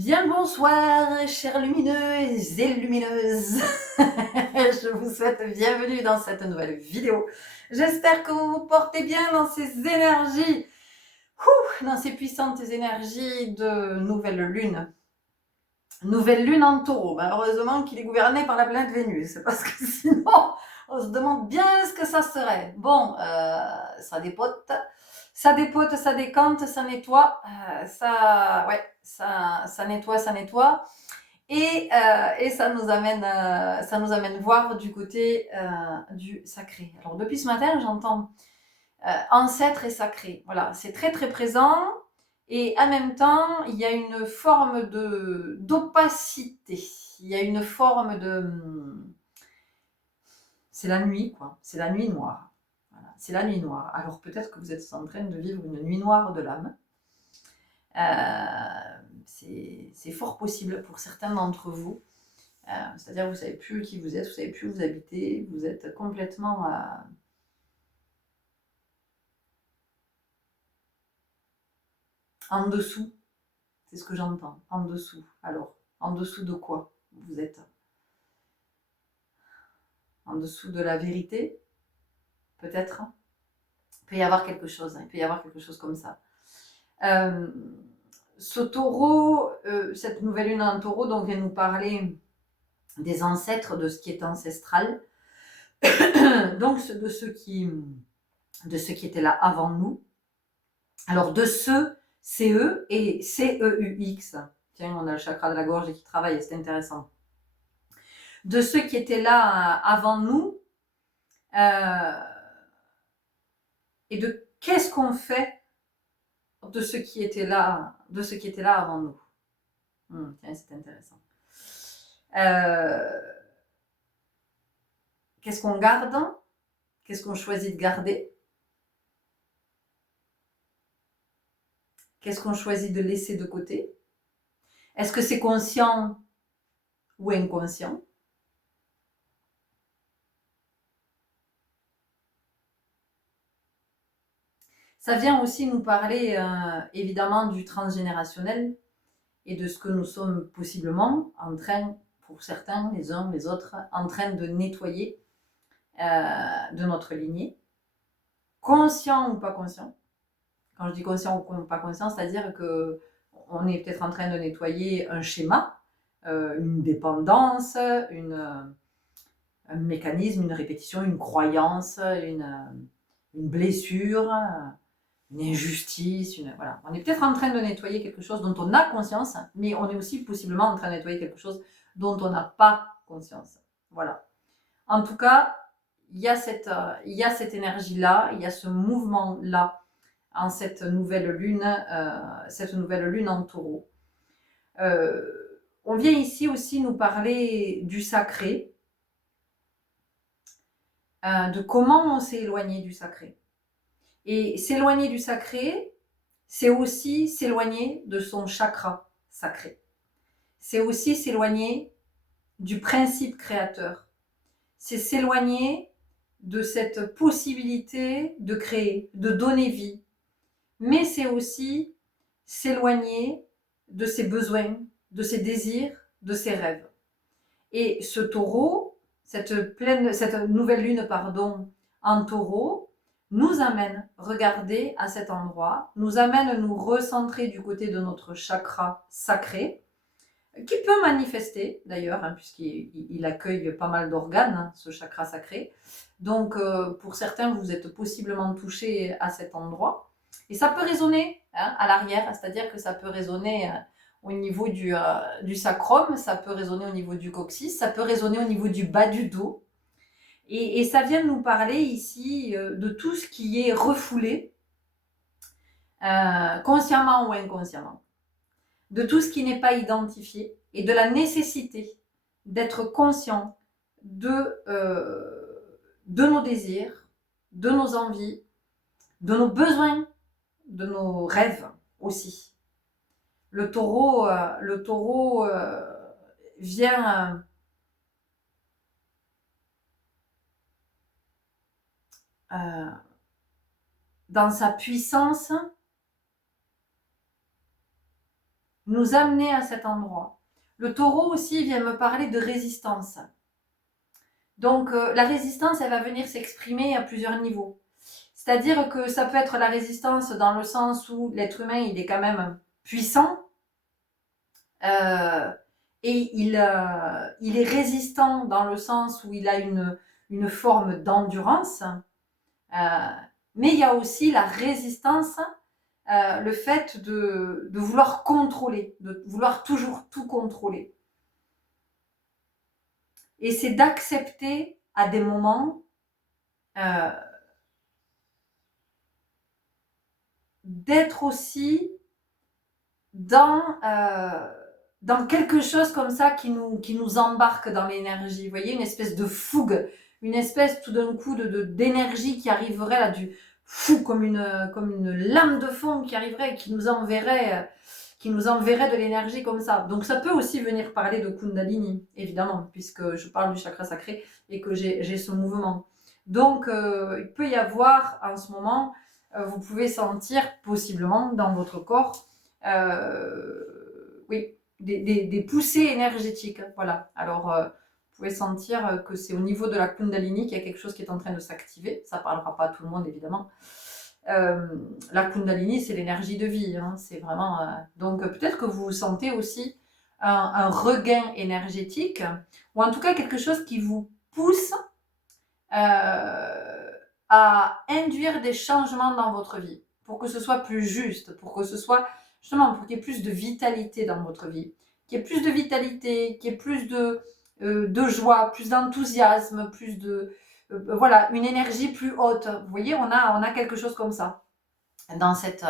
Bien bonsoir, chères lumineuses et lumineuses. Je vous souhaite bienvenue dans cette nouvelle vidéo. J'espère que vous vous portez bien dans ces énergies, dans ces puissantes énergies de nouvelle lune. Nouvelle lune en taureau. Malheureusement qu'il est gouverné par la planète Vénus, parce que sinon, on se demande bien ce que ça serait. Bon, ça dépote. Ça dépote, ça décante, ça nettoie, ça nettoie, ça nettoie, et ça nous amène voir du côté du sacré. Alors depuis ce matin, j'entends ancêtre et sacré. Voilà, c'est très très présent, et en même temps, il y a une forme de d'opacité. Il y a une forme de, c'est la nuit, quoi. C'est la nuit noire. Voilà, c'est la nuit noire. Alors peut-être que vous êtes en train de vivre une nuit noire de l'âme. C'est fort possible pour certains d'entre vous. C'est-à-dire que vous ne savez plus qui vous êtes, vous ne savez plus où vous habitez, vous êtes complètement en dessous. C'est ce que j'entends, en dessous. Alors, en dessous de quoi vous êtes? En dessous de la vérité, peut-être. Il peut y avoir quelque chose, il peut y avoir quelque chose comme ça. Ce taureau, cette nouvelle lune en taureau, donc vient nous parler des ancêtres, de ce qui est ancestral, donc de ceux qui étaient là avant nous. Alors de ceux, CE et CEUX. Tiens, on a le chakra de la gorge qui travaille, c'est intéressant. De ceux qui étaient là avant nous, et de qu'est-ce qu'on fait de ceux qui étaient là, avant nous. Tiens, c'est intéressant. Qu'est-ce qu'on garde? Qu'est-ce qu'on choisit de garder? Qu'est-ce qu'on choisit de laisser de côté? Est-ce que c'est conscient ou inconscient? Ça vient aussi nous parler évidemment du transgénérationnel et de ce que nous sommes possiblement en train, pour certains, les uns, les autres, en train de nettoyer de notre lignée. Conscient ou pas conscient. Quand je dis conscient ou pas conscient, c'est-à-dire qu'on est peut-être en train de nettoyer un schéma, une dépendance, un mécanisme, une répétition, une croyance, une blessure, une injustice, voilà. On est peut-être en train de nettoyer quelque chose dont on a conscience, mais on est aussi possiblement en train de nettoyer quelque chose dont on n'a pas conscience. Voilà. En tout cas, il y a cette énergie-là, il y a ce mouvement-là en cette nouvelle lune en taureau. On vient ici aussi nous parler du sacré, de comment on s'est éloigné du sacré. Et s'éloigner du sacré, c'est aussi s'éloigner de son chakra sacré. C'est aussi s'éloigner du principe créateur. C'est s'éloigner de cette possibilité de créer, de donner vie. Mais c'est aussi s'éloigner de ses besoins, de ses désirs, de ses rêves. Et ce taureau, cette nouvelle lune, en taureau, nous amène regarder à cet endroit, nous amène nous recentrer du côté de notre chakra sacré, qui peut manifester d'ailleurs, puisqu'il accueille pas mal d'organes, ce chakra sacré. Donc pour certains, vous êtes possiblement touchés à cet endroit. Et ça peut résonner à l'arrière, c'est-à-dire que ça peut résonner au niveau du sacrum, ça peut résonner au niveau du coccyx, ça peut résonner au niveau du bas du dos. Et ça vient nous parler ici de tout ce qui est refoulé, consciemment ou inconsciemment, de tout ce qui n'est pas identifié et de la nécessité d'être conscient de nos désirs, de nos envies, de nos besoins, de nos rêves aussi. Le taureau vient dans sa puissance nous amener à cet endroit. Le taureau aussi vient me parler de résistance. Donc la résistance, elle va venir s'exprimer à plusieurs niveaux. C'est-à-dire que ça peut être la résistance dans le sens où l'être humain, il est quand même puissant et il est résistant dans le sens où il a une forme d'endurance. Mais il y a aussi la résistance, le fait de vouloir contrôler, de vouloir toujours tout contrôler. Et c'est d'accepter à des moments d'être aussi dans quelque chose comme ça qui nous embarque dans l'énergie. Vous voyez, une espèce de fougue, une espèce tout d'un coup d'énergie qui arriverait là, du fou, comme une lame de fond qui arriverait et qui nous enverrait de l'énergie comme ça. Donc ça peut aussi venir parler de Kundalini, évidemment, puisque je parle du chakra sacré et que j'ai ce mouvement. Donc il peut y avoir en ce moment, vous pouvez sentir possiblement dans votre corps oui, des poussées énergétiques. Voilà. Alors, vous pouvez sentir que c'est au niveau de la Kundalini qu'il y a quelque chose qui est en train de s'activer. Ça ne parlera pas à tout le monde, évidemment. La Kundalini, c'est l'énergie de vie. Hein. C'est vraiment. Donc, peut-être que vous sentez aussi un regain énergétique, ou en tout cas quelque chose qui vous pousse à induire des changements dans votre vie, pour que ce soit plus juste, pour que ce soit justement pour qu'il y ait plus de vitalité dans votre vie, qu'il y ait plus de vitalité, qu'il y ait plus de joie, plus d'enthousiasme, plus de voilà, une énergie plus haute. Vous voyez, on a quelque chose comme ça dans cette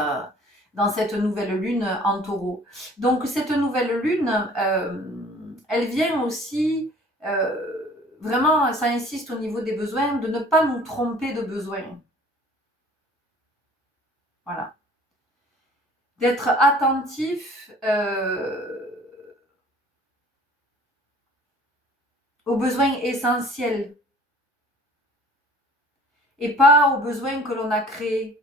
nouvelle lune en taureau. Donc cette nouvelle lune, elle vient aussi vraiment, ça insiste au niveau des besoins, de ne pas nous tromper de besoins. Voilà. D'être attentif aux besoins essentiels et pas aux besoins que l'on a créés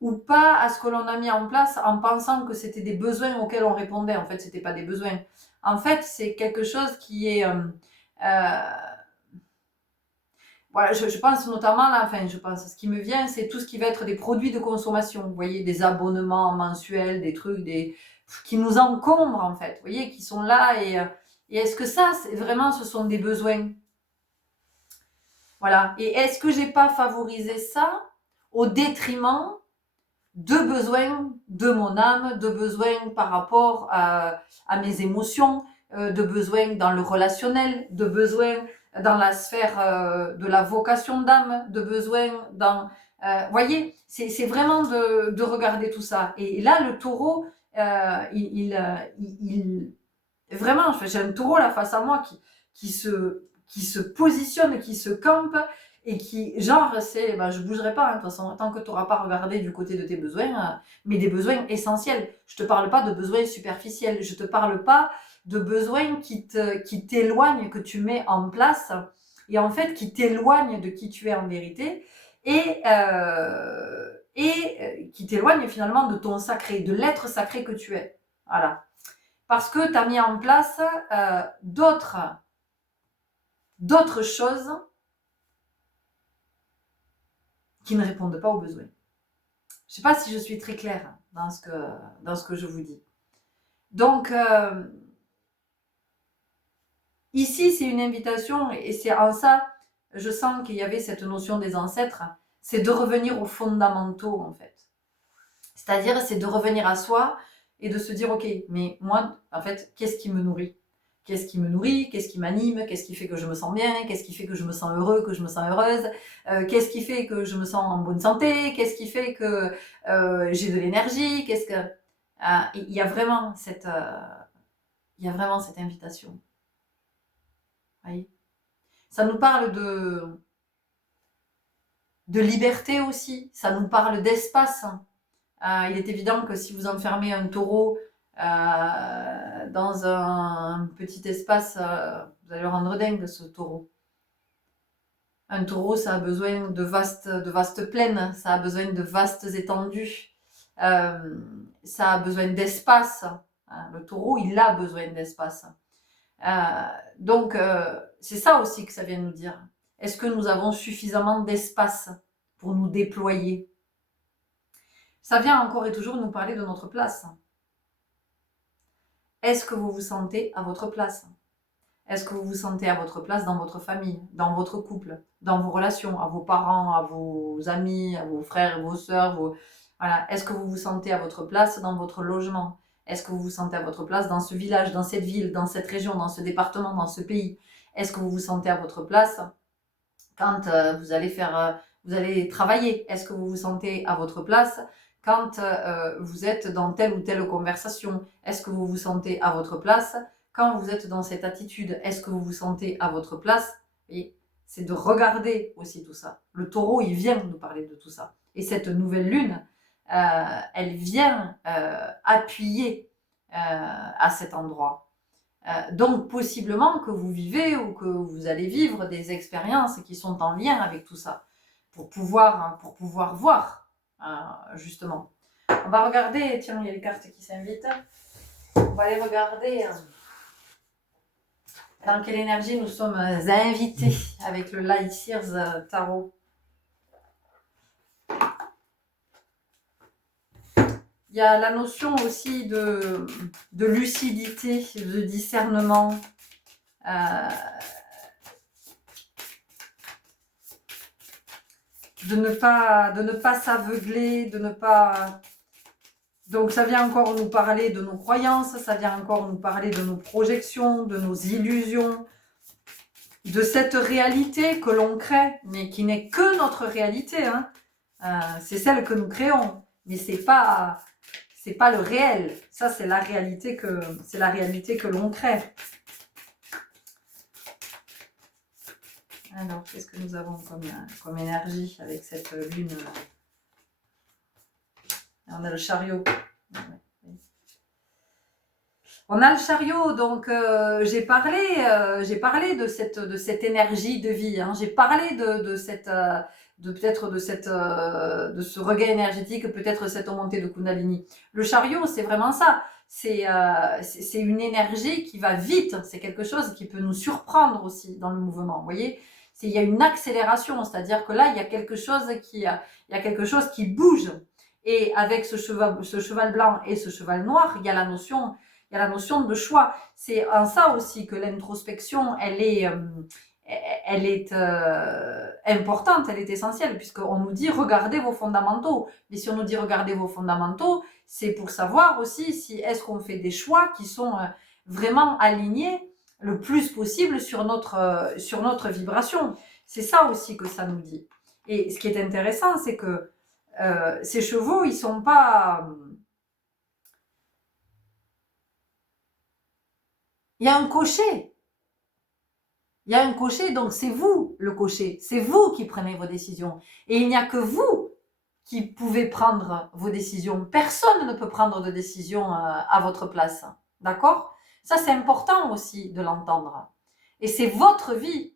ou pas à ce que l'on a mis en place en pensant que c'était des besoins auxquels on répondait. En fait, c'était pas des besoins. En fait, c'est quelque chose qui est voilà, je pense notamment là, enfin, ce qui me vient, c'est tout ce qui va être des produits de consommation. Vous voyez, des abonnements mensuels, des trucs, qui nous encombrent en fait. Vous voyez, qui sont là et est-ce que ça, vraiment, ce sont des besoins? Voilà. Et est-ce que j'ai pas favorisé ça au détriment de besoins de mon âme, de besoins par rapport à mes émotions, de besoins dans le relationnel, de besoins dans la sphère de la vocation d'âme, de besoins dans... voyez, c'est vraiment de regarder tout ça. Et là, le taureau, vraiment, j'ai un taureau là face à moi qui se positionne, qui se campe et qui, genre, c'est, je bougerai pas, hein, de toute façon, tant que tu n'auras pas regardé du côté de tes besoins, mais des besoins essentiels. Je te parle pas de besoins superficiels, je te parle pas de besoins qui t'éloignent, que tu mets en place, et en fait, qui t'éloignent de qui tu es en vérité, et qui t'éloignent finalement de ton sacré, de l'être sacré que tu es. Voilà. Parce que tu as mis en place d'autres choses qui ne répondent pas aux besoins. Je ne sais pas si je suis très claire dans ce que je vous dis. Donc, ici, c'est une invitation, et c'est en ça, je sens qu'il y avait cette notion des ancêtres, c'est de revenir aux fondamentaux, en fait. C'est-à-dire, c'est de revenir à soi et de se dire, ok, mais moi, en fait, qu'est-ce qui me nourrit ? Qu'est-ce qui me nourrit? Qu'est-ce qui m'anime? Qu'est-ce qui fait que je me sens bien? Qu'est-ce qui fait que je me sens heureux, que je me sens heureuse? Qu'est-ce qui fait que je me sens en bonne santé? Qu'est-ce qui fait que j'ai de l'énergie? Il y a vraiment cette invitation. Vous voyez? Ça nous parle de liberté aussi. Ça nous parle d'espace. Il est évident que si vous enfermez un taureau dans un petit espace, vous allez le rendre dingue, ce taureau. Un taureau, ça a besoin de vastes plaines, ça a besoin de vastes étendues. ça a besoin d'espace. Hein. Le taureau, il a besoin d'espace. Donc, c'est ça aussi que ça vient nous dire. Est-ce que nous avons suffisamment d'espace pour nous déployer? Ça vient encore et toujours nous parler de notre place. Est-ce que vous vous sentez à votre place? Est-ce que vous vous sentez à votre place dans votre famille, dans votre couple, dans vos relations, à vos parents, à vos amis, à vos frères et vos sœurs Voilà. Est-ce que vous vous sentez à votre place dans votre logement? Est-ce que vous vous sentez à votre place dans ce village, dans cette ville, dans cette région, dans ce département, dans ce pays? Est-ce que vous vous sentez à votre place quand vous allez travailler? Est-ce que vous vous sentez à votre place quand vous êtes dans telle ou telle conversation? Est-ce que vous vous sentez à votre place quand vous êtes dans cette attitude? Est-ce que vous vous sentez à votre place? Et c'est de regarder aussi tout ça. Le taureau, il vient nous parler de tout ça. Et cette nouvelle lune, elle vient appuyer à cet endroit. Donc possiblement que vous vivez ou que vous allez vivre des expériences qui sont en lien avec tout ça, pour pouvoir voir, justement. On va regarder, tiens, il y a les cartes qui s'invitent. On va aller regarder dans quelle énergie nous sommes invités avec le Light Seers Tarot. Il y a la notion aussi de lucidité, de discernement. De ne pas s'aveugler, de ne pas... Donc ça vient encore nous parler de nos croyances, ça vient encore nous parler de nos projections, de nos illusions, de cette réalité que l'on crée, mais qui n'est que notre réalité. Hein. C'est celle que nous créons, mais c'est pas le réel. Ça, c'est la réalité que l'on crée. Alors, qu'est-ce que nous avons comme énergie avec cette lune? On a le chariot. On a le chariot, donc j'ai parlé de cette énergie de vie. Hein. J'ai parlé de ce regain énergétique, peut-être cette montée de Kundalini. Le chariot, c'est vraiment ça. C'est une énergie qui va vite. C'est quelque chose qui peut nous surprendre aussi dans le mouvement. Vous voyez, il y a une accélération, c'est-à-dire que là, il y a quelque chose qui bouge. Et avec ce cheval blanc et ce cheval noir, il y a la notion de choix. C'est en ça aussi que l'introspection, elle est importante, elle est essentielle, puisqu'on nous dit regardez vos fondamentaux. Mais si on nous dit regardez vos fondamentaux, c'est pour savoir aussi si est-ce qu'on fait des choix qui sont vraiment alignés le plus possible sur notre vibration. C'est ça aussi que ça nous dit. Et ce qui est intéressant, c'est que ces chevaux, ils sont pas... Il y a un cocher. Il y a un cocher, donc c'est vous le cocher. C'est vous qui prenez vos décisions. Et il n'y a que vous qui pouvez prendre vos décisions. Personne ne peut prendre de décision à votre place. D'accord? Ça, c'est important aussi de l'entendre. Et c'est votre vie.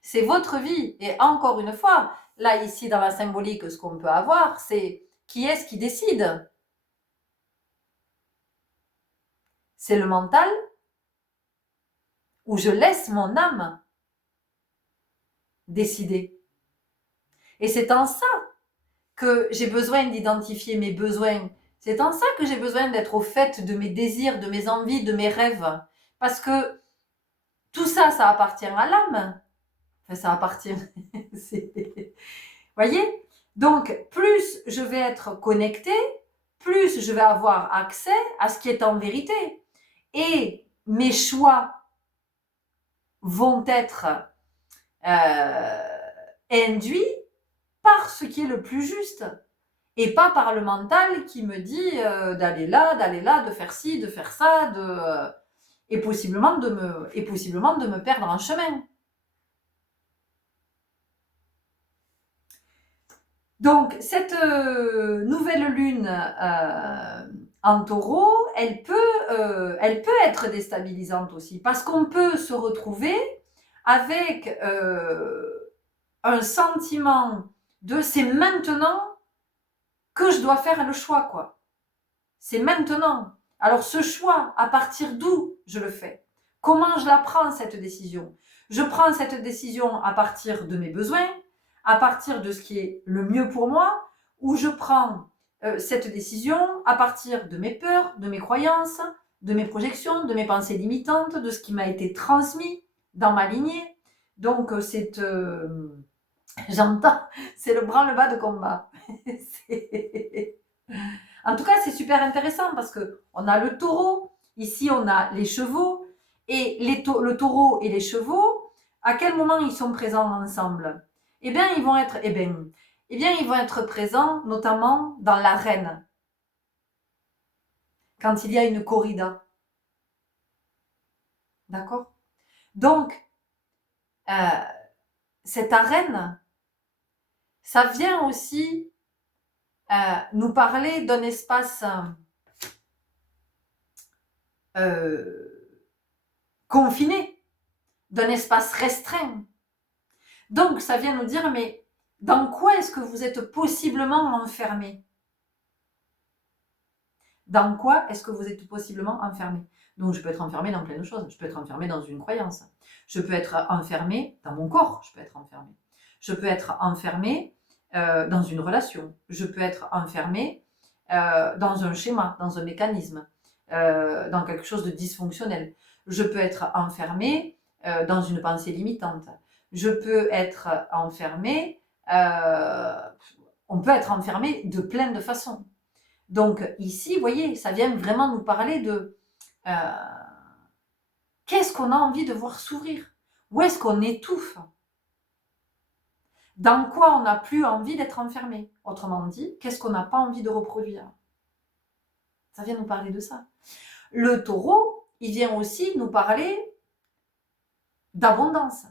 C'est votre vie. Et encore une fois, là, ici, dans la symbolique, ce qu'on peut avoir, c'est qui est-ce qui décide? C'est le mental ou je laisse mon âme décider? Et c'est en ça que j'ai besoin d'identifier mes besoins. C'est en ça que j'ai besoin d'être au fait de mes désirs, de mes envies, de mes rêves. Parce que tout ça, ça appartient à l'âme. Enfin, ça appartient... Voyez? Donc, plus je vais être connectée, plus je vais avoir accès à ce qui est en vérité. Et mes choix vont être induits par ce qui est le plus juste. Et pas par le mental qui me dit d'aller là, de faire ci, de faire ça, et possiblement de me perdre en chemin. Donc, cette nouvelle lune en taureau, elle peut être déstabilisante aussi, parce qu'on peut se retrouver avec un sentiment de c'est maintenant que je dois faire le choix, quoi. C'est maintenant. Alors ce choix, à partir d'où je le fais? Comment je la prends, cette décision? Je prends cette décision à partir de mes besoins, à partir de ce qui est le mieux pour moi, ou je prends cette décision à partir de mes peurs, de mes croyances, de mes projections, de mes pensées limitantes, de ce qui m'a été transmis dans ma lignée. Donc j'entends, c'est le branle-bas de combat. En tout cas, c'est super intéressant parce qu'on a le taureau, ici on a les chevaux, et le taureau et les chevaux, à quel moment ils sont présents ensemble? Eh bien, ils vont être présents notamment dans l'arène, quand il y a une corrida. D'accord? Donc, cette arène, ça vient aussi nous parler d'un espace confiné, d'un espace restreint. Donc, ça vient nous dire, mais dans quoi est-ce que vous êtes possiblement enfermé? Dans quoi est-ce que vous êtes possiblement enfermé? Donc, je peux être enfermé dans plein de choses. Je peux être enfermé dans une croyance. Je peux être enfermé dans mon corps. Je peux être enfermé. Je peux être enfermé dans une relation. Je peux être enfermé dans un schéma, dans un mécanisme, dans quelque chose de dysfonctionnel. Je peux être enfermé dans une pensée limitante. Je peux être enfermé, on peut être enfermé de plein de façons. Donc ici, vous voyez, ça vient vraiment nous parler de qu'est-ce qu'on a envie de voir s'ouvrir? Où est-ce qu'on étouffe? Dans quoi on n'a plus envie d'être enfermé? Autrement dit, qu'est-ce qu'on n'a pas envie de reproduire? Ça vient nous parler de ça. Le taureau, il vient aussi nous parler d'abondance,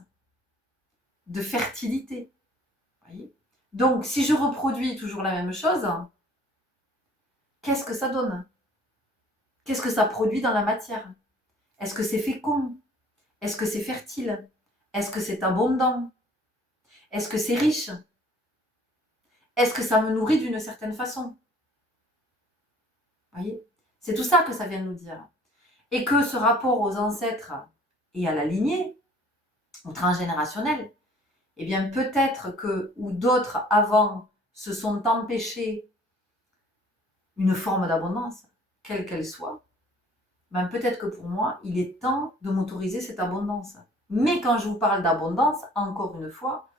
de fertilité. Voyez? Donc, si je reproduis toujours la même chose, qu'est-ce que ça donne? Qu'est-ce que ça produit dans la matière? Est-ce que c'est fécond? Est-ce que c'est fertile? Est-ce que c'est abondant? Est-ce que c'est riche? Est-ce que ça me nourrit d'une certaine façon? Voyez? C'est tout ça que ça vient nous dire. Et que ce rapport aux ancêtres et à la lignée, au transgénérationnel, eh bien peut-être que, ou d'autres avant, se sont empêchés une forme d'abondance, quelle qu'elle soit, ben peut-être que pour moi, il est temps de m'autoriser cette abondance. Mais quand je vous parle d'abondance, encore une fois,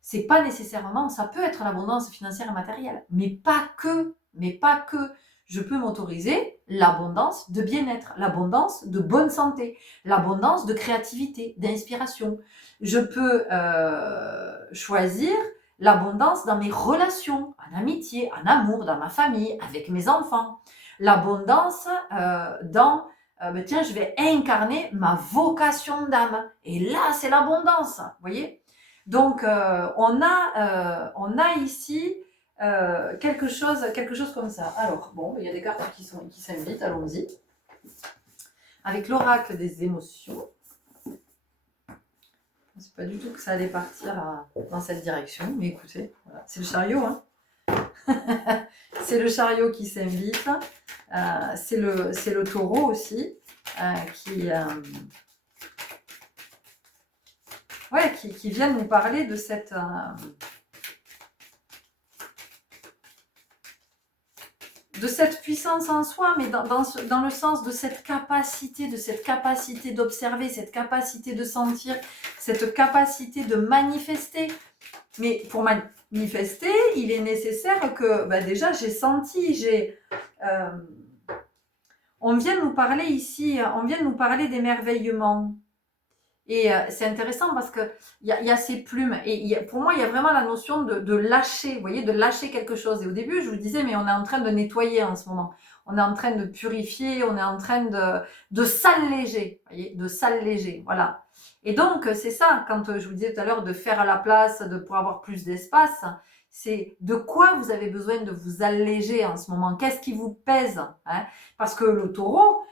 c'est pas nécessairement, ça peut être l'abondance financière et matérielle, mais pas que. Je peux m'autoriser l'abondance de bien-être, l'abondance de bonne santé, l'abondance de créativité, d'inspiration. Je peux choisir l'abondance dans mes relations, en amitié, en amour, dans ma famille, avec mes enfants. L'abondance dans tiens, je vais incarner ma vocation d'âme. Et là, c'est l'abondance, vous voyez? Donc, on a ici quelque chose comme ça. Alors, bon, il y a des cartes qui s'invitent, allons-y. Avec l'oracle des émotions. Je ne sais pas du tout que ça allait partir dans cette direction, mais écoutez, voilà. C'est le chariot, hein. C'est le chariot qui s'invite. C'est le taureau aussi qui vient nous parler de cette puissance en soi, mais dans le sens de cette capacité d'observer, cette capacité de sentir, cette capacité de manifester. Mais pour manifester, il est nécessaire que déjà j'ai senti, on vient nous parler ici, d'émerveillement. Et c'est intéressant parce qu'il y a ces plumes. Et pour moi, il y a vraiment la notion de lâcher, vous voyez, de lâcher quelque chose. Et au début, je vous disais, mais on est en train de nettoyer en ce moment. On est en train de purifier, on est en train de s'alléger, vous voyez, de s'alléger, voilà. Et donc, c'est ça, quand je vous disais tout à l'heure de faire à la place, pour avoir plus d'espace, c'est de quoi vous avez besoin de vous alléger en ce moment. Qu'est-ce qui vous pèse, hein? Parce que le taureau,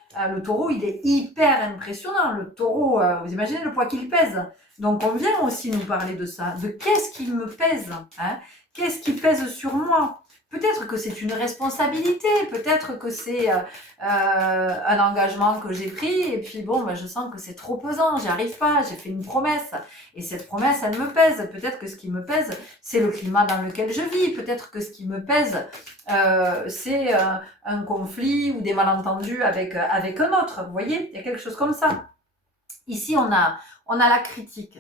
il est hyper impressionnant. Le taureau, vous imaginez le poids qu'il pèse. Donc, on vient aussi nous parler de ça, de qu'est-ce qui me pèse, hein? Qu'est-ce qui pèse sur moi? Peut-être que c'est une responsabilité, peut-être que c'est un engagement que j'ai pris et puis bon, ben, je sens que c'est trop pesant, j'y arrive pas, j'ai fait une promesse et cette promesse, elle me pèse. Peut-être que ce qui me pèse, c'est le climat dans lequel je vis. Peut-être que ce qui me pèse, c'est un conflit ou des malentendus avec un autre. Vous voyez, il y a quelque chose comme ça. Ici, on a la critique.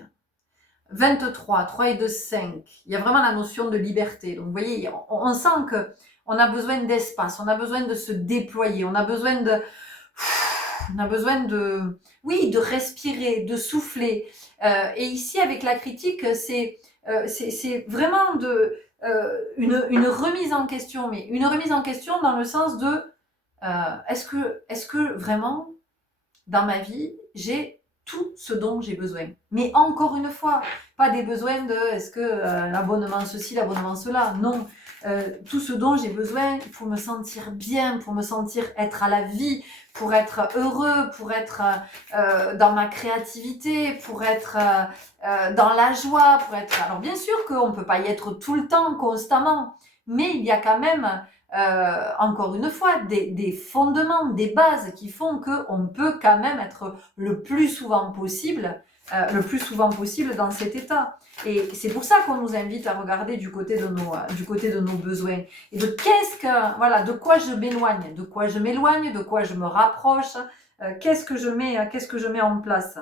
23, 3 et 2, 5. Il y a vraiment la notion de liberté. Donc, vous voyez, on sent que on a besoin d'espace, on a besoin de se déployer, on a besoin de, oui, de respirer, de souffler. Et ici, avec la critique, c'est vraiment une remise en question, mais une remise en question dans le sens de est-ce que vraiment dans ma vie j'ai tout ce dont j'ai besoin. Mais encore une fois, pas des besoins de est-ce que l'abonnement ceci, l'abonnement cela. Non, tout ce dont j'ai besoin pour me sentir bien, pour me sentir être à la vie, pour être heureux, pour être dans ma créativité, pour être dans la joie, pour être... Alors bien sûr qu'on ne peut pas y être tout le temps, constamment, mais il y a quand même encore une fois, des fondements, des bases qui font qu'on peut quand même être le plus souvent possible dans cet état. Et c'est pour ça qu'on nous invite à regarder du côté de nos besoins. Et de de quoi je m'éloigne, de quoi je me rapproche, qu'est-ce que je mets en place.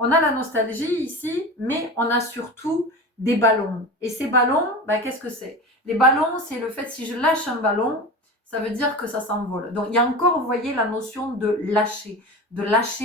On a la nostalgie ici, mais on a surtout des ballons. Et ces ballons, qu'est-ce que c'est? Les ballons, c'est le fait, si je lâche un ballon, ça veut dire que ça s'envole. Donc, il y a encore, vous voyez, la notion de lâcher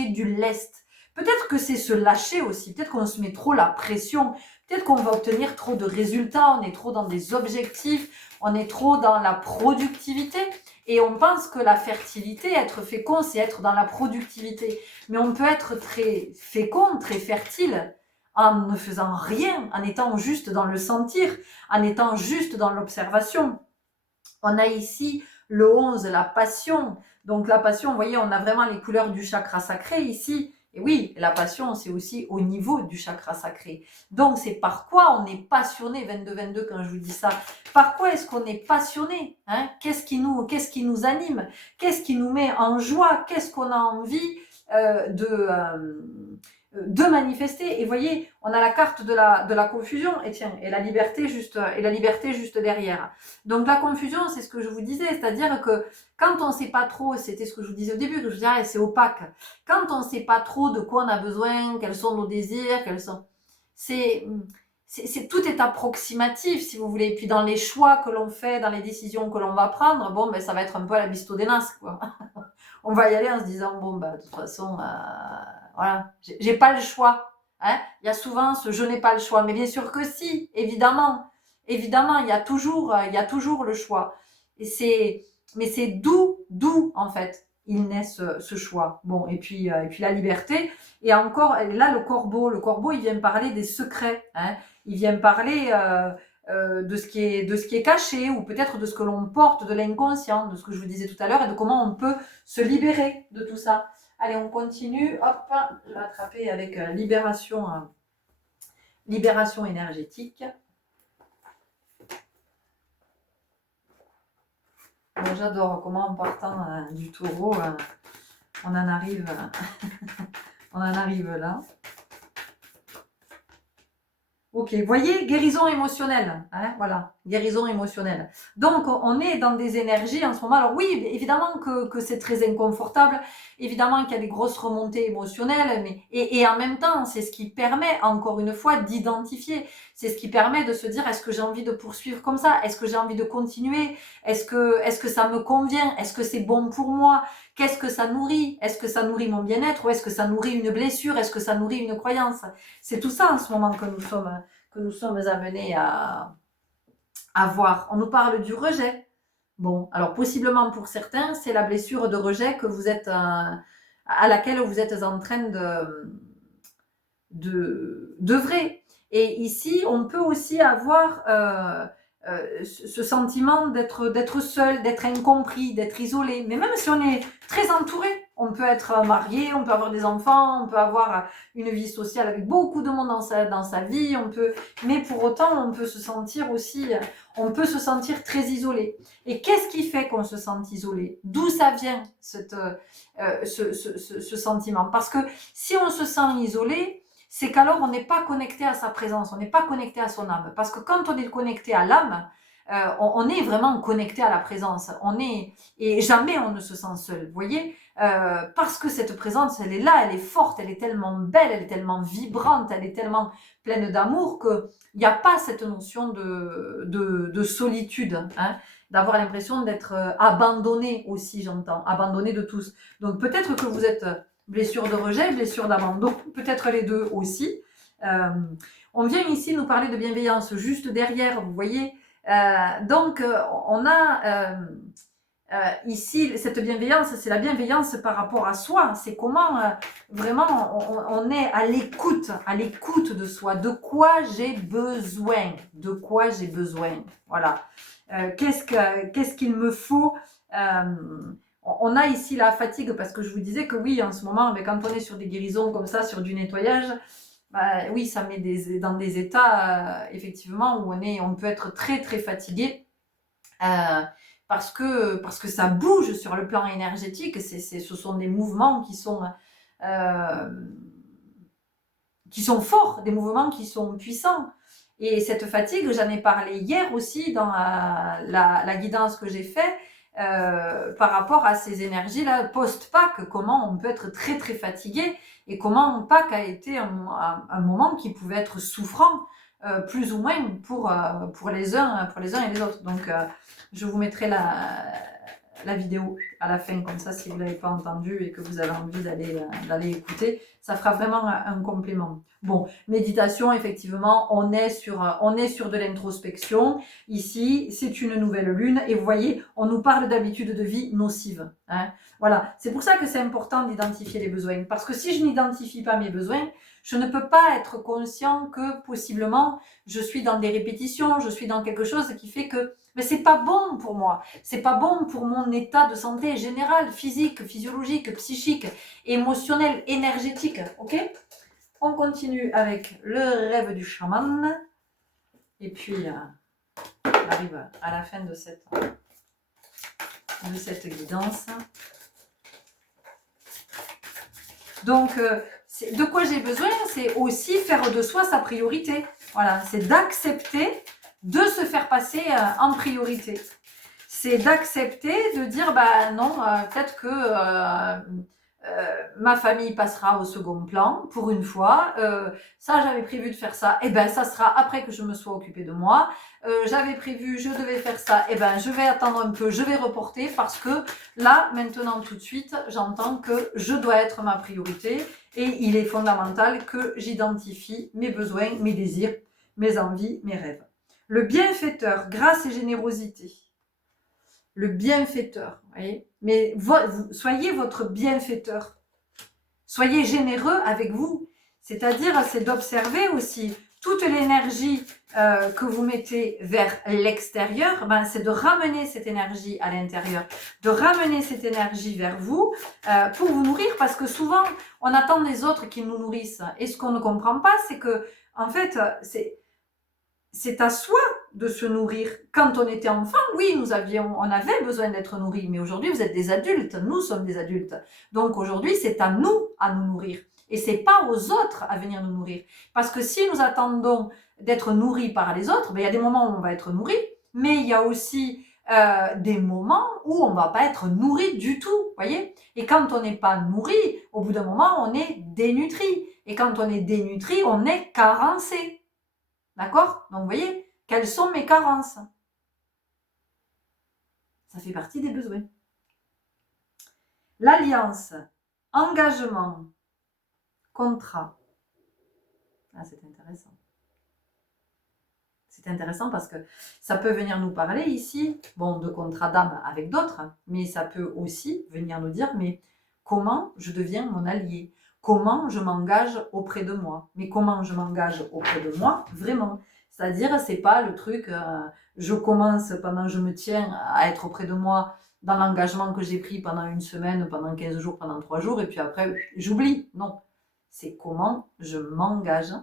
du lest. Peut-être que c'est se lâcher aussi. Peut-être qu'on se met trop la pression. Peut-être qu'on va obtenir trop de résultats. On est trop dans des objectifs. On est trop dans la productivité. Et on pense que la fertilité, être fécond, c'est être dans la productivité. Mais on peut être très fécond, très fertile, en ne faisant rien, en étant juste dans le sentir, en étant juste dans l'observation. On a ici le 11, la passion. Donc la passion, vous voyez, on a vraiment les couleurs du chakra sacré ici. Et oui, la passion, c'est aussi au niveau du chakra sacré. Donc c'est par quoi on est passionné, 22-22 quand je vous dis ça. Par quoi est-ce qu'on est passionné, hein? Qu'est-ce qui nous anime? Qu'est-ce qui nous met en joie? Qu'est-ce qu'on a envie de manifester? Et voyez, on a la carte de la confusion et la liberté juste derrière. Donc la confusion, c'est ce que je vous disais, c'est-à-dire que quand on ne sait pas trop, c'était ce que je vous disais au début, que je dirais c'est opaque. Quand on ne sait pas trop de quoi on a besoin, quels sont nos désirs, tout est approximatif, si vous voulez. Et puis dans les choix que l'on fait, dans les décisions que l'on va prendre, ça va être un peu à la Bisto des Nas, quoi. On va y aller en se disant, de toute façon, voilà, j'ai pas le choix. Hein. Il y a souvent ce je n'ai pas le choix. Mais bien sûr que si, évidemment. Évidemment, il y a toujours le choix. Mais c'est d'où, en fait, il naît ce choix. Bon, et puis la liberté. Et encore, là, le corbeau, il vient parler des secrets. Hein. Il vient parler de ce qui est caché, ou peut-être de ce que l'on porte, de l'inconscient, de ce que je vous disais tout à l'heure, et de comment on peut se libérer de tout ça. Allez, on continue. Hop, l'attraper avec libération énergétique. Bon, j'adore comment en partant du taureau, on en arrive là. Ok, voyez, guérison émotionnelle, hein, voilà, guérison émotionnelle. Donc, on est dans des énergies en ce moment. Alors oui, évidemment que c'est très inconfortable, évidemment qu'il y a des grosses remontées émotionnelles, mais et en même temps, c'est ce qui permet, encore une fois, d'identifier. C'est ce qui permet de se dire, est-ce que j'ai envie de poursuivre comme ça? Est-ce que j'ai envie de continuer? Est-ce que ça me convient? Est-ce que c'est bon pour moi? Qu'est-ce que ça nourrit? Est-ce que ça nourrit mon bien-être ou est-ce que ça nourrit une blessure? Est-ce que ça nourrit une croyance? C'est tout ça en ce moment que nous sommes amenés à voir. On nous parle du rejet. Bon, alors possiblement pour certains, c'est la blessure de rejet que vous êtes à laquelle vous êtes en train d'œuvrer. Et ici, on peut aussi avoir ce sentiment d'être seul, d'être incompris, d'être isolé. Mais même si on est très entouré, on peut être marié, on peut avoir des enfants, on peut avoir une vie sociale avec beaucoup de monde dans sa vie, mais pour autant, on peut se sentir très isolé. Et qu'est-ce qui fait qu'on se sent isolé? D'où ça vient ce sentiment? Parce que si on se sent isolé, c'est qu'alors on n'est pas connecté à sa présence, on n'est pas connecté à son âme. Parce que quand on est connecté à l'âme, on est vraiment connecté à la présence. Et jamais on ne se sent seul, vous voyez, parce que cette présence, elle est là, elle est forte, elle est tellement belle, elle est tellement vibrante, elle est tellement pleine d'amour qu'il n'y a pas cette notion de solitude, hein, d'avoir l'impression d'être abandonné aussi, j'entends, abandonné de tous. Donc peut-être que vous êtes blessure de rejet, blessure d'abandon, peut-être les deux aussi. On vient ici nous parler de bienveillance juste derrière, vous voyez. Donc, on a ici cette bienveillance, c'est la bienveillance par rapport à soi. C'est comment vraiment on est à l'écoute de soi. De quoi j'ai besoin? De quoi j'ai besoin? Voilà. Qu'est-ce qu'il me faut? On a ici la fatigue parce que je vous disais que oui, en ce moment, mais quand on est sur des guérisons comme ça, sur du nettoyage, bah, oui, ça met dans des états, effectivement, où on peut être très, très fatigué, parce que ça bouge sur le plan énergétique. Ce sont des mouvements qui sont forts, des mouvements qui sont puissants. Et cette fatigue, j'en ai parlé hier aussi dans la guidance que j'ai faite, par rapport à ces énergies-là, post-Pâques, comment on peut être très très fatigué et comment Pâques a été un moment qui pouvait être souffrant, plus ou moins pour les uns et les autres. Donc je vous mettrai la vidéo à la fin, comme ça si vous ne l'avez pas entendu et que vous avez envie d'aller écouter, ça fera vraiment un complément. Bon, méditation, effectivement, on est sur de l'introspection. Ici, c'est une nouvelle lune et vous voyez, on nous parle d'habitudes de vie nocives, hein. Voilà, c'est pour ça que c'est important d'identifier les besoins, parce que si je n'identifie pas mes besoins, je ne peux pas être conscient que possiblement je suis dans des répétitions, je suis dans quelque chose qui fait que mais c'est pas bon pour moi, c'est pas bon pour mon état de santé général, physique, physiologique, psychique, émotionnel, énergétique, ok? On continue avec le rêve du chaman. Et puis, on arrive à la fin de cette guidance. Donc, de quoi j'ai besoin? C'est aussi faire de soi sa priorité. Voilà, c'est d'accepter de se faire passer en priorité. C'est d'accepter de dire, bah non, peut-être que ma famille passera au second plan pour une fois. Ça, j'avais prévu de faire ça. Et ben, ça sera après que je me sois occupée de moi. J'avais prévu, je devais faire ça. Et ben, je vais attendre un peu, je vais reporter parce que là, maintenant, tout de suite, j'entends que je dois être ma priorité et il est fondamental que j'identifie mes besoins, mes désirs, mes envies, mes rêves. Le bienfaiteur, grâce et générosité. Le bienfaiteur, vous voyez. Mais soyez votre bienfaiteur. Soyez généreux avec vous. C'est-à-dire, c'est d'observer aussi toute l'énergie que vous mettez vers l'extérieur, ben, c'est de ramener cette énergie à l'intérieur, de ramener cette énergie vers vous pour vous nourrir, parce que souvent, on attend des autres qui nous nourrissent. Et ce qu'on ne comprend pas, c'est que, en fait, c'est à soi de se nourrir. Quand on était enfant, oui, on avait besoin d'être nourris, mais aujourd'hui, vous êtes des adultes, nous sommes des adultes. Donc aujourd'hui, c'est à nous nourrir. Et c'est pas aux autres à venir nous nourrir. Parce que si nous attendons d'être nourris par les autres, ben, il y a des moments où on va être nourris, mais il y a aussi des moments où on va pas être nourri du tout, voyez. Et quand on n'est pas nourri, au bout d'un moment, on est dénutri. Et quand on est dénutri, on est carencé. D'accord? Donc, vous voyez, quelles sont mes carences? Ça fait partie des besoins. L'alliance, engagement, contrat. Ah, c'est intéressant. C'est intéressant parce que ça peut venir nous parler ici, bon, de contrat d'âme avec d'autres, mais ça peut aussi venir nous dire, mais comment je deviens mon allié? Comment je m'engage auprès de moi? Mais comment je m'engage auprès de moi, vraiment? C'est-à-dire, c'est pas le truc, je commence pendant que je me tiens à être auprès de moi, dans l'engagement que j'ai pris pendant une semaine, pendant 15 jours, pendant 3 jours, et puis après, j'oublie. Non. C'est comment je m'engage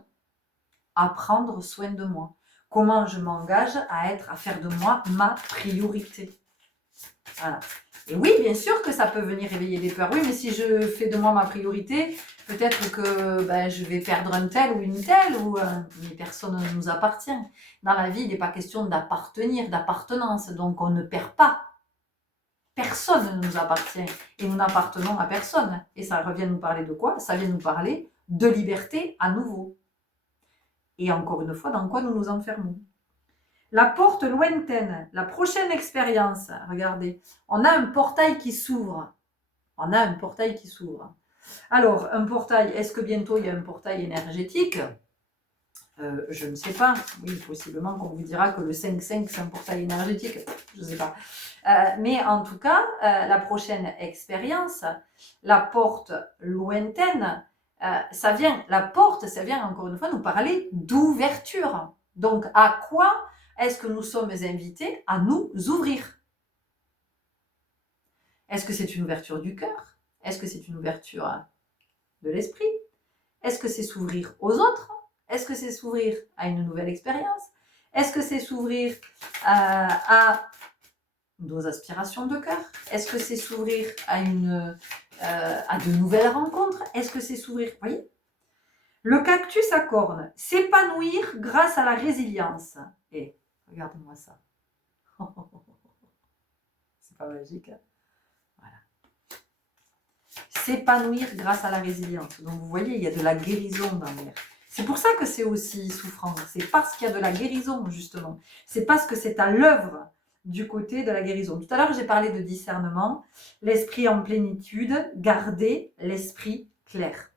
à prendre soin de moi. Comment je m'engage à faire de moi ma priorité. Voilà. Et oui, bien sûr que ça peut venir réveiller des peurs. Oui, mais si je fais de moi ma priorité, peut-être que je vais perdre un tel ou une telle, mais personne ne nous appartient. Dans la vie, il n'est pas question d'appartenir, d'appartenance, donc on ne perd pas. Personne ne nous appartient et nous n'appartenons à personne. Et ça revient nous parler de quoi? Ça vient nous parler de liberté à nouveau. Et encore une fois, dans quoi nous nous enfermons? La porte lointaine, la prochaine expérience. Regardez, on a un portail qui s'ouvre. On a un portail qui s'ouvre. Alors, un portail, est-ce que bientôt il y a un portail énergétique? Je ne sais pas. Oui, possiblement qu'on vous dira que le 5-5 c'est un portail énergétique. Je ne sais pas. Mais en tout cas, la prochaine expérience, la porte lointaine, la porte, ça vient encore une fois nous parler d'ouverture. Donc, à quoi est-ce que nous sommes invités à nous ouvrir? Est-ce que c'est une ouverture du cœur? Est-ce que c'est une ouverture de l'esprit? Est-ce que c'est s'ouvrir aux autres? Est-ce que c'est s'ouvrir à une nouvelle expérience? Est-ce que c'est s'ouvrir à nos aspirations de cœur? Est-ce que c'est s'ouvrir à de nouvelles rencontres? Est-ce que c'est s'ouvrir? Vous voyez? Le cactus à cornes, s'épanouir grâce à la résilience. Et regardez-moi ça. C'est pas magique, hein? Voilà. S'épanouir grâce à la résilience. Donc vous voyez, il y a de la guérison dans l'air. C'est pour ça que c'est aussi souffrant. C'est parce qu'il y a de la guérison, justement. C'est parce que c'est à l'œuvre du côté de la guérison. Tout à l'heure, j'ai parlé de discernement. L'esprit en plénitude, gardez l'esprit clair.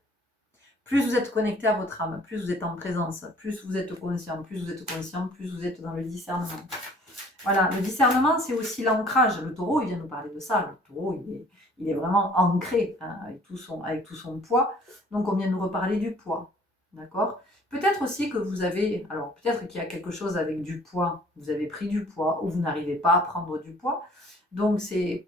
Plus vous êtes connecté à votre âme, plus vous êtes en présence, plus vous êtes conscient, plus vous êtes dans le discernement. Voilà, le discernement, c'est aussi l'ancrage. Le taureau, il vient nous parler de ça. Le taureau, il est vraiment ancré, hein, avec tout son poids. Donc, on vient nous reparler du poids. D'accord? Peut-être aussi que vous avez, alors peut-être qu'il y a quelque chose avec du poids, vous avez pris du poids ou vous n'arrivez pas à prendre du poids. Donc, c'est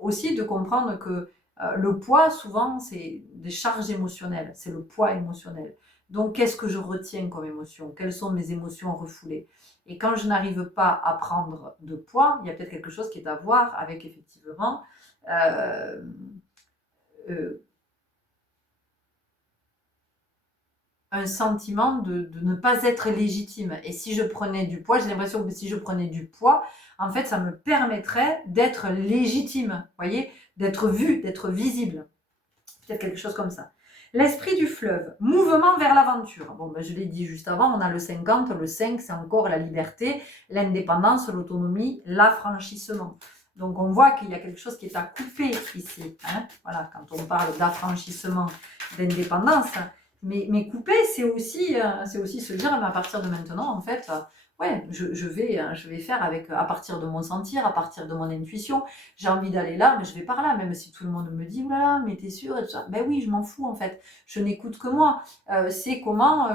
aussi de comprendre que le poids, souvent, c'est des charges émotionnelles, c'est le poids émotionnel. Donc, qu'est-ce que je retiens comme émotion? Quelles sont mes émotions refoulées? Et quand je n'arrive pas à prendre de poids, il y a peut-être quelque chose qui est à voir avec, effectivement, un sentiment de ne pas être légitime. Et si je prenais du poids, j'ai l'impression que si je prenais du poids, en fait, ça me permettrait d'être légitime, voyez, d'être vue, d'être visible. Peut-être quelque chose comme ça. L'esprit du fleuve, mouvement vers l'aventure. Bon, je l'ai dit juste avant, on a le 50, le 5, c'est encore la liberté, l'indépendance, l'autonomie, l'affranchissement. Donc, on voit qu'il y a quelque chose qui est à couper ici. Hein, voilà, quand on parle d'affranchissement, d'indépendance. Mais couper, c'est aussi se dire, mais à partir de maintenant, en fait, ouais, je vais faire à partir de mon sentir, à partir de mon intuition. J'ai envie d'aller là, mais je vais par là, même si tout le monde me dit, oulala, mais t'es sûre et tout ça. Ben oui, je m'en fous, en fait. Je n'écoute que moi. C'est comment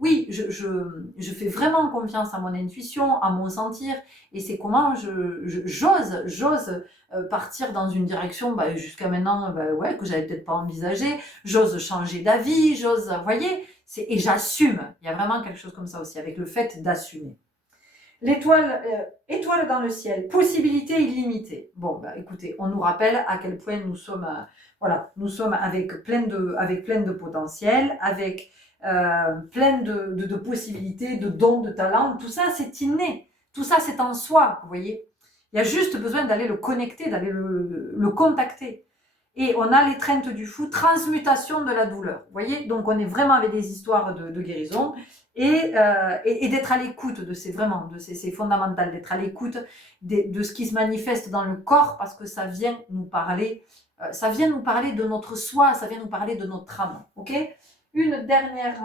oui, je fais vraiment confiance à mon intuition, à mon sentir, et c'est comment j'ose partir dans une direction, jusqu'à maintenant, ouais, que j'avais peut-être pas envisagé. J'ose changer d'avis, vous voyez, et j'assume. Il y a vraiment quelque chose comme ça aussi, avec le fait d'assumer. L'étoile, étoile dans le ciel, possibilité illimitée. Bon, écoutez, on nous rappelle à quel point nous sommes, nous sommes avec plein de potentiel, avec plein de possibilités, de dons, de talents. Tout ça, c'est inné. Tout ça, c'est en soi, vous voyez. Il y a juste besoin d'aller le connecter, d'aller le contacter. Et on a l'étreinte du fou, transmutation de la douleur. Vous voyez, donc on est vraiment avec des histoires de guérison et d'être à l'écoute de c'est fondamental d'être à l'écoute de ce qui se manifeste dans le corps parce que ça vient nous parler, de notre soi, ça vient nous parler de notre âme. Ok? Une dernière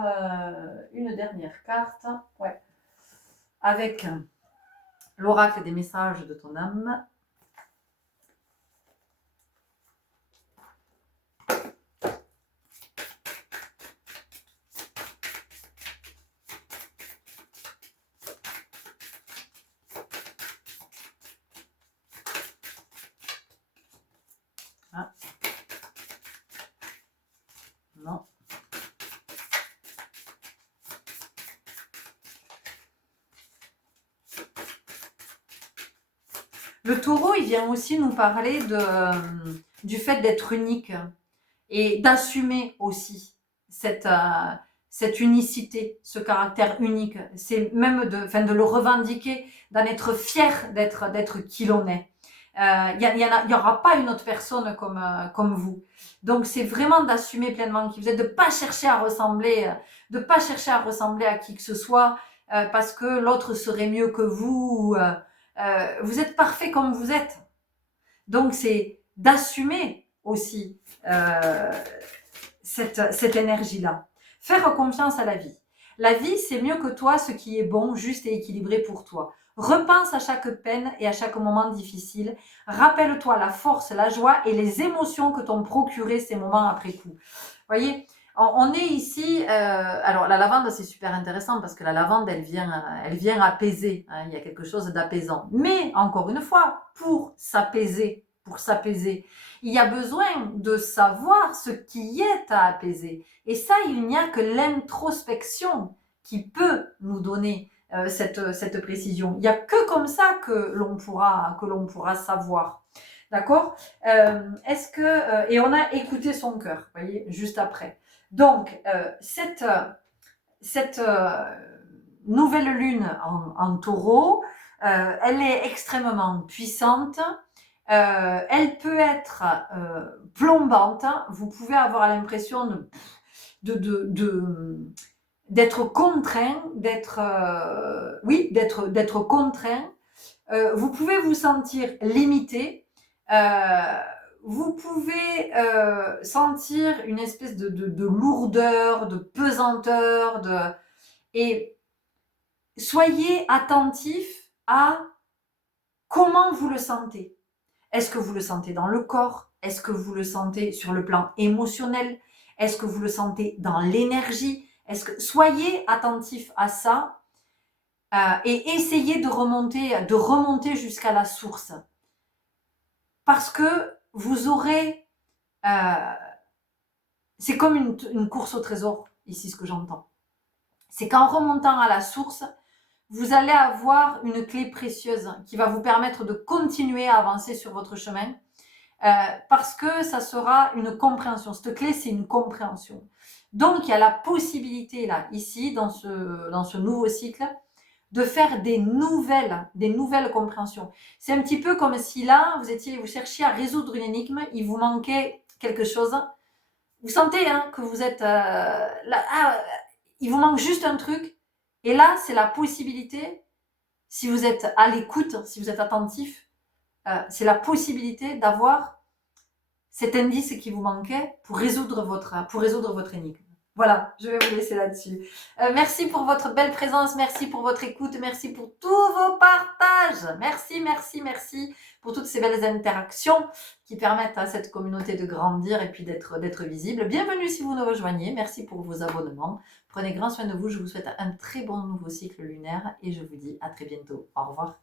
carte, ouais, avec l'oracle des messages de ton âme. Le taureau, il vient aussi nous parler du fait d'être unique et d'assumer aussi cette unicité, ce caractère unique. C'est même de le revendiquer, d'en être fier d'être qui l'on est. Il y aura pas une autre personne comme vous. Donc c'est vraiment d'assumer pleinement qui vous êtes, de pas chercher à ressembler, à qui que ce soit parce que l'autre serait mieux que vous. Vous êtes parfait comme vous êtes. Donc c'est d'assumer aussi cette énergie-là. Faire confiance à la vie. La vie, c'est mieux que toi ce qui est bon, juste et équilibré pour toi. Repense à chaque peine et à chaque moment difficile. Rappelle-toi la force, la joie et les émotions que t'ont procuré ces moments après coup. Voyez, on est ici. Alors la lavande, c'est super intéressant parce que la lavande, elle vient apaiser. Hein, il y a quelque chose d'apaisant. Mais encore une fois, pour s'apaiser, il y a besoin de savoir ce qui est à apaiser. Et ça, il n'y a que l'introspection qui peut nous donner cette précision. Il n'y a que comme ça que l'on pourra savoir. D'accord Est-ce que et on a écouté son cœur, vous voyez, juste après. Donc cette nouvelle lune en Taureau, elle est extrêmement puissante. Elle peut être plombante. Vous pouvez avoir l'impression d'être contraint, d'être contraint. Vous pouvez vous sentir limité. Vous pouvez sentir une espèce de lourdeur, de pesanteur, et soyez attentif à comment vous le sentez. Est-ce que vous le sentez dans le corps? Est-ce que vous le sentez sur le plan émotionnel? Est-ce que vous le sentez dans l'énergie? Soyez attentif à ça et essayez de remonter jusqu'à la source. Parce que vous aurez... c'est comme une course au trésor, ici, ce que j'entends. C'est qu'en remontant à la source, vous allez avoir une clé précieuse qui va vous permettre de continuer à avancer sur votre chemin parce que ça sera une compréhension. Cette clé, c'est une compréhension. Donc, il y a la possibilité, là, ici, dans ce nouveau cycle, de faire des nouvelles compréhensions. C'est un petit peu comme si là, vous cherchiez à résoudre une énigme, il vous manquait quelque chose. Vous sentez que vous êtes là, il vous manque juste un truc. Et là, c'est la possibilité, si vous êtes à l'écoute, si vous êtes attentif, c'est la possibilité d'avoir cet indice qui vous manquait pour résoudre votre énigme. Voilà, je vais vous laisser là-dessus. Merci pour votre belle présence, merci pour votre écoute, merci pour tous vos partages. Merci pour toutes ces belles interactions qui permettent à cette communauté de grandir et puis d'être visible. Bienvenue si vous nous rejoignez, merci pour vos abonnements. Prenez grand soin de vous, je vous souhaite un très bon nouveau cycle lunaire et je vous dis à très bientôt. Au revoir.